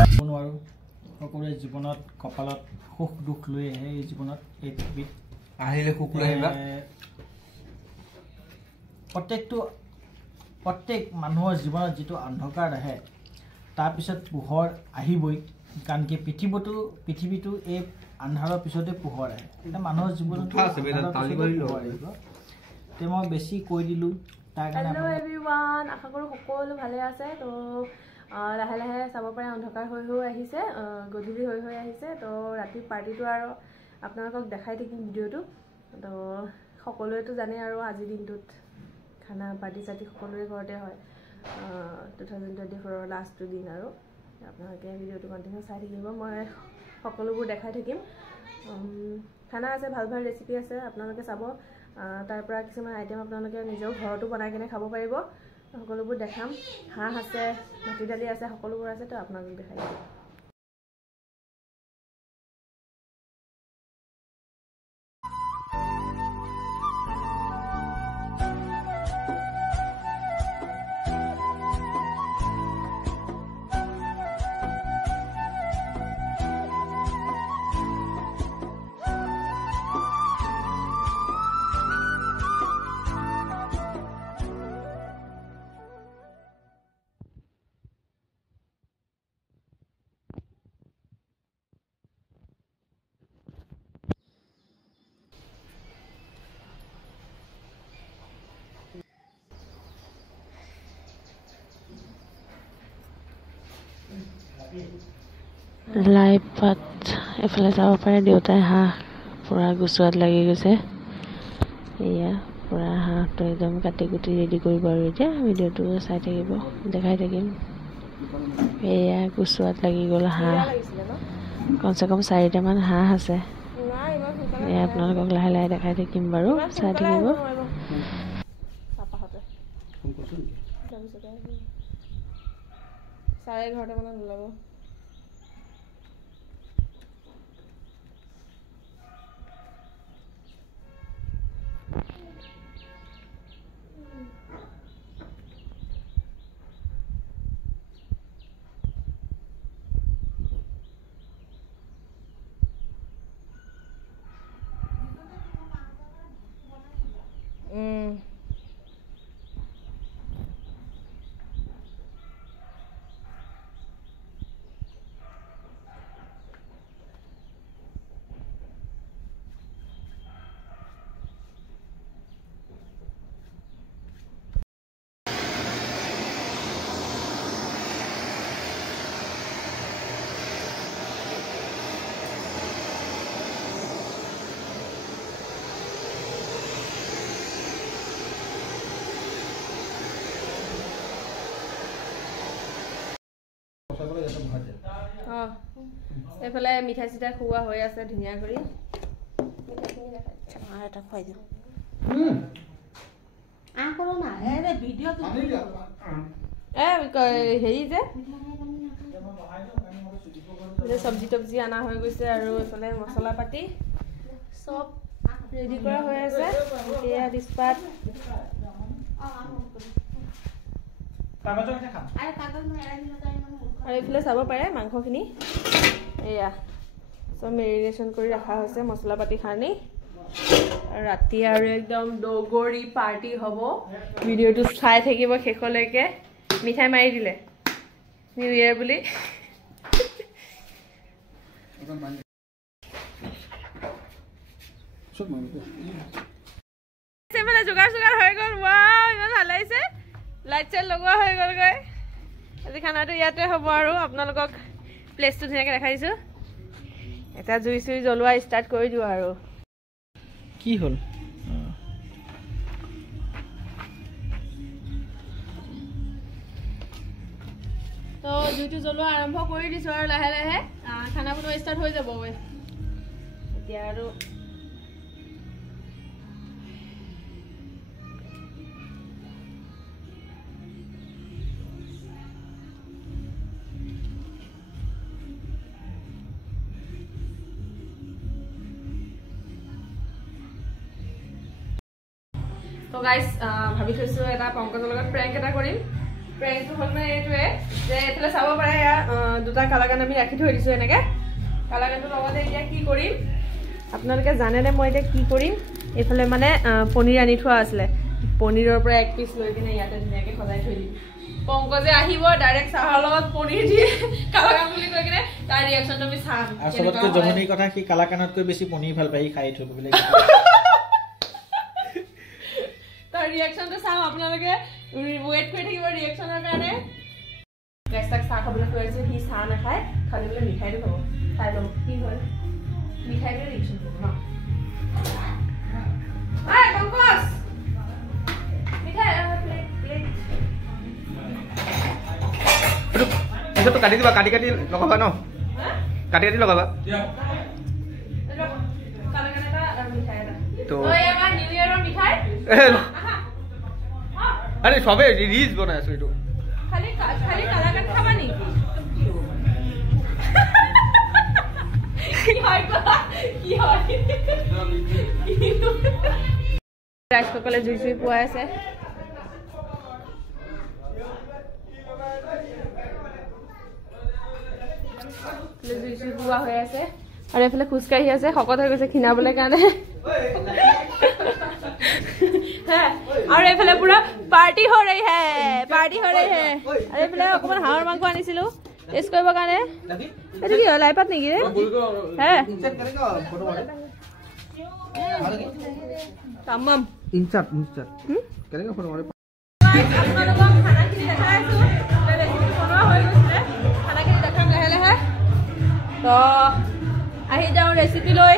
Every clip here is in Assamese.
নোৱাৰো সকলোৱে জীৱনত কপালত সুখ দুখ লৈ আহে এই জীৱনত এই পৃথিৱীত আহিলে সুখ লৈ আহিবা প্ৰত্যেক মানুহৰ জীৱনত যিটো অন্ধকাৰ আহে তাৰ পিছত পোহৰ আহিবই কাৰণ কি পৃথিৱীটো এই আন্ধাৰৰ পিছতে পোহৰ আহে এটা মানুহৰ জীৱনত মই বেছি কৈ দিলোঁ তাৰ কাৰণে হেল্ল' এভৰিৱান আশা কৰোঁ সকলো ভালে আছে তো লাহে লাহে চাব পাৰে অন্ধকাৰ হৈ আহিছে গধূলি হৈ আহিছে তো ৰাতি পাৰ্টিটো আৰু আপোনালোকক দেখাই থাকিম ভিডিঅ'টো তো সকলোৱেতো জানে আৰু আজিৰ দিনটোত খানা পাৰ্টি চাৰ্টি সকলোৰে ঘৰতে হয় 2024 লাষ্টটো দিন আৰু আপোনালোকে ভিডিঅ'টো কণ্টিনিউ চাই থাকিব মই সকলোবোৰ দেখাই থাকিম খানা আছে ভাল ভাল ৰেচিপি আছে আপোনালোকে চাব তাৰ পৰা কিছুমান আইটেম আপোনালোকে নিজৰ ঘৰতো বনাই কিনে খাব পাৰিব সকলোবোৰ দেখাম হাঁহ আছে মাটি দালি আছে সকলোবোৰ আছে তো আপোনালোকক দেখাই দিম লাইভ পাত এফালে যাব পাৰে দেউতাই হাঁহ পুৰা গুচোৱাত লাগি গৈছে এয়া পুৰা হাঁহটো একদম কাটি কুটি ৰেডি কৰিব আৰু এতিয়া ভিডিঅ'টো চাই থাকিব দেখাই থাকিম এয়া গুচোৱাত লাগি গ'ল হাঁহ কমচে কম 4টামান হাঁহ আছে এয়া আপোনালোকক লাহে লাহে দেখাই থাকিম বাৰু চাই থাকিব চাৰে 11টা মানত ওলাব এইফালে মিঠাই চিঠাই খুওৱা হৈ আছে ধুনীয়া কৰি এটা খুৱাই দিওঁ হেৰি যে চব্জি তব্জি অনা হৈ গৈছে আৰু এইফালে মছলা পাতি চব ৰেডি কৰা হৈ আছে এয়া দিছপাত আৰু এইফালে চাব পাৰে মাংসখিনি এয়া চব মেৰিনেশ্যন কৰি ৰখা হৈছে মছলা পাতি সানি ৰাতি আৰু একদম দগৰি পাৰ্টি হ'ব ভিডিঅ'টো চাই থাকিব শেষলৈকে মিঠাই মাৰি দিলে নিউ ইয়েৰ বুলি যোগাৰ হৈ গ'ল ইমান ভাল লাগিছে লাইট চাইট লগোৱা হৈ গ'লগৈ আজি খানাটো ইয়াতে হ'ব আৰু আপোনালোকক প্লেচটো ধুনীয়াকৈ দেখাই দিছোঁ এটা জুই চুই জ্বলোৱা ষ্টাৰ্ট কৰি দিওঁ আৰু কি হ'ল তো জুইটো জ্বলোৱা আৰম্ভ কৰি দিছোঁ আৰু লাহে লাহে খানা বনোৱা ষ্টাৰ্ট হৈ যাবগৈ এতিয়া আৰু তো গাইজ ভাবি থৈছোঁ এটা পংকজৰ লগত প্ৰেংক এটা কৰিম প্ৰেংকটো হ'ল মানে এইটোৱে যে এইফালে চাব পাৰে দুটা কালাকান আমি ৰাখি থৈ দিছোঁ এনেকৈ কালাকানটোৰ লগতে এতিয়া কি কৰিম আপোনালোকে জানেনে মই এতিয়া কি কৰিম এইফালে মানে পনীৰ আনি থোৱা আছিলে পনীৰৰ পৰা 1 পিচ লৈ কিনে ইয়াতে ধুনীয়াকৈ সজাই থৈ দিম পংকজে আহিব ডাইৰেক্ট চাহৰ লগত পনীৰ দিয়ে কালাকান বুলি কৈ কিনে তাৰ ৰিয়েকশ্যনটো আমি চাম আচলতে জমনিৰ কথা সি কালাকানতকৈ বেছি পনীৰ ভাল পাই খাই থৈ বোলে তাৰ ৰিয়েকশ্যনটো চাম আপোনালোকে ৱেইট কৰি থাকিব ৰিয়েকশ্যনৰ কাৰণে গেষ্টাক চাহ খাবলৈ কৈ আছে সি চাহ নাখায় খালি বোলে মিঠাইটো খাব চাই ল'ব কি হয় মিঠাইটোৱে ৰিয়েকশ্যন কৰিব ন পংকজ মিঠাই প্লেট পিছত কাটি দিবা কাটি লগাবা ন কাটি লগাবা তো আরে সবে রিলস বনাই আছো এটো খালি কালাকান খাবা নি কি হয় ৰাইজ সকলে জুই পোৱাই আছে জুই পোৱা হৈ আছে আৰু এইফালে খোজকাঢ়ি আছে শকত হৈ গৈছে ক্ষীণাবলৈ কাৰণে और এইফালে পুৰা পাৰ্টি हो रही है और এইফালে অকমান হাঁহৰ মাংস আনিছিলো টেষ্ট কৰিব কাৰণে এটো কি লাই পাত নেকি ৰে হে তামাম ইনচাট কেনেকৈ ফটো মাৰে আপোনালোকক খানাখিনি দেখাইছো ৰেচিপি বনোৱা হৈ গৈছে খানাখিনি দেখাম লাহে লাহে তো আহি যাওঁ ৰেচিপি লৈ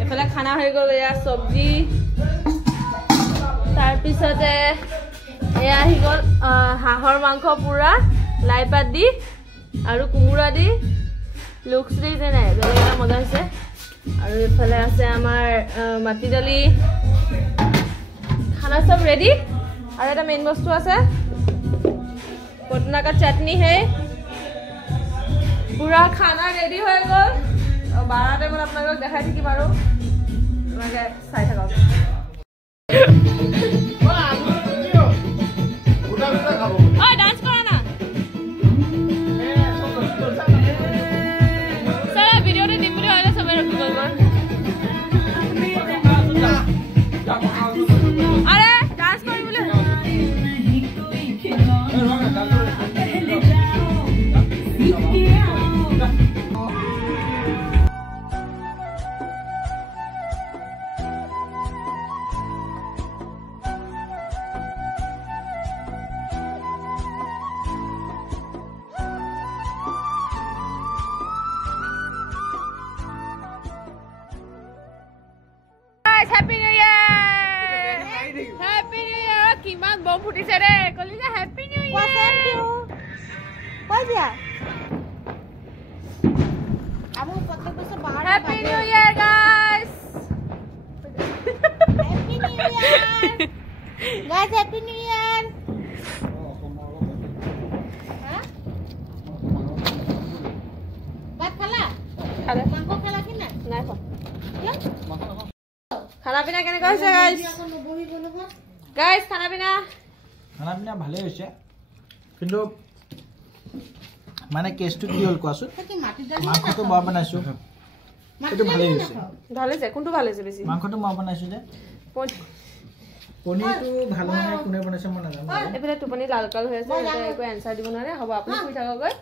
এইফালে খানা হৈ গ'ল এয়া চব্জি তাৰপিছতে এয়া আহি গ'ল হাঁহৰ মাংস পুৰা লাই পাত দি আৰু কোমোৰা দি লুকছ দি যে নাই বেলেগ এটা মজা হৈছে আৰু এইফালে আছে আমাৰ মাটি দালি খানা সব ৰেডি আৰু এটা মেইন বস্তু আছে পটনা কা চাটনি হে পুৰা খানা ৰেডি হৈ গ'ল 12 টাইমত আপোনালোকক দেখাই থাকিম আৰু তোমালোকে চাই থাকক Happy New Year! Happy New Year! কিমান বম ফুটিছে ৰে কলিজা Happy New Year! Thank you. কই দিয়া? আমু প্রত্যেক বছর 12 Happy New Year guys! Happy New Year! Guys Happy New Year! হ্যাঁ? ভাত খালা? খালা। মাংস খালা কি না? না খা। খানা পিনা কেনেকৈ হৈছে গাইজ খানা পিনা ভালেই হৈছে কিন্তু মানে কেছটো কি হ'ল কোৱাচোন মাংসটো মই বনাইছোঁ এইটো ভালেই হৈছে ভাল হৈছে কোনটো ভাল হৈছে বেছি মাংসটো মই বনাইছোঁ যে পনীৰটো ভাল হোৱা নাই কোনে বনাইছে মই নাজানো এইফালে টোপনি লালকাল হৈ আছে একো এনচাৰ দিব নোৱাৰে হ'ব আপুনি শুই থাকগৈ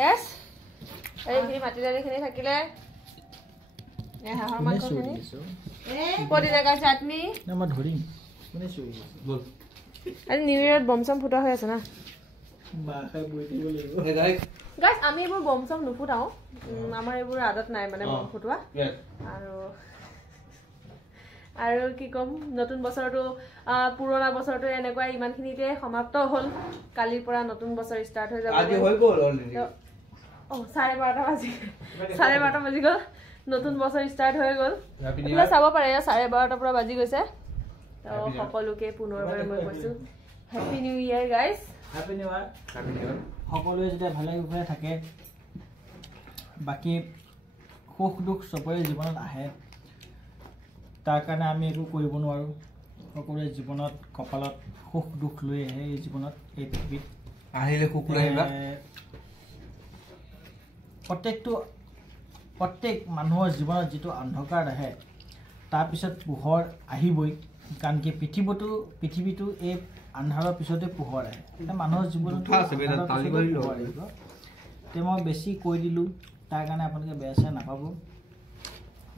য়েছ এইখিনি মাটি দালিখিনি থাকিলে হাঁহৰ মাংসখিনি পদিনা কা চাটনি মই ধৰিম শুনিছোঁ বল আজি নিউ ইয়াৰত বম চম ফুটা হৈ আছে না বাখাই বই দিব লাগিব হে গাইস আমি এইবোৰ বম চম নুফুটাও আমাৰ এইবোৰ আদত নাই মানে বম ফুটোৱা আৰু কি কম নতুন বছৰটো পুৰণা বছৰটো এনেকুৱা ইমানখিনিতে সমাপ্ত হ'ল কালিৰ পৰা নতুন বছৰ ষ্টাৰ্ট হৈ যাব আজি হৈ গ'ল অলৰেডি 12:30 বাজি গ'ল নতুন বছৰ ষ্টাৰ্ট হৈ গ'ল আপুনি চাব পাৰে 12:30 পৰা বাজি গৈছে তো সকলোকে পুনৰবাৰ মই কৈছো হ্যাপি নিউ ইয়াৰ গাইস হ্যাপি নিউ ইয়াৰ সকলোৱে যেতিয়া ভালে কুশলে থাকে বাকি সুখ দুখ সবৰে জীৱনত আহে তাৰ কাৰণে আমি একো কৰিব নোৱাৰো সকলোৰে জীৱনত কপালত সুখ দুখ লৈ আহে এই জীৱনত এই পৃথিৱীত আহিলে সুখ লৈ আহিবা প্ৰত্যেক মানুহৰ জীৱনত যিটো অন্ধকাৰ আহে তাৰপিছত পোহৰ আহিবই কাৰণ কি পৃথিৱীটো এই আন্ধাৰৰ পিছতে পোহৰ আহে এটা মানুহৰ জীৱনত তে মই বেছি কৈ দিলোঁ তাৰ কাৰণে আপোনালোকে বেয়া চেয়া নাপাব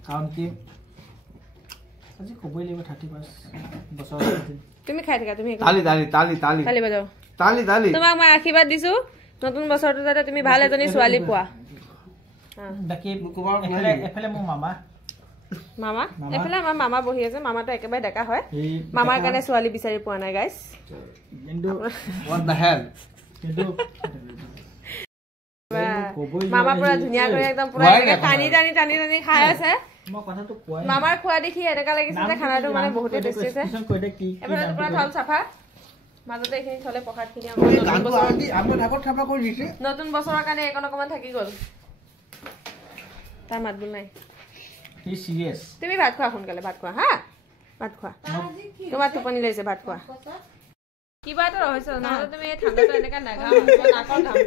কাৰণ কি আজি ক'বই লাগিব 35 বছৰ তুমি খাই থাকা তুমি তালি তালি তালি তালি তালি বাজাও তালি তালি তোমাক মই আশীৰ্বাদ দিছো নতুন বছৰটো যাতে তুমি ভাল এজনী ছোৱালী পোৱা বাকী এফালে মোৰ মামা এফালে আমাৰ মামা বহি আছে মামাটো একেবাৰে ডেকা হয় মামাৰ কাৰণে ছোৱালী বিচাৰি পোৱা নাই গাইছ কিন্তু মামা পুৰা ধুনীয়া কৰি একদম পুৰা টানি টানি টানি টানি খাই আছে মামাৰ খোৱা দেখি এনেকা লাগিছে যে খানাটো মানে বহুতে টেষ্টি আছে এফালে পুৰা থাল চাফা মাজতে এইখিনি থলে প্ৰসাদখিনি নতুন বছৰৰ কাৰণে এইকণ অকণমান থাকি গ'ল তাৰ মাত বোল নাই তুমি ভাত খোৱা সোনকালে ভাত খোৱা হা ভাত খোৱা তোমাৰ টোপনি লাগিছে ভাত খোৱা কিবা এটা ৰহস্য নহ'লে তুমি এই ঠাণ্ডাটো এনেকা নাগাম নাকৰ ঘামটো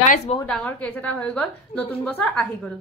গাইজ বহুত ডাঙৰ কেছ এটা হৈ গ'ল নতুন বছৰ আহি গ'ল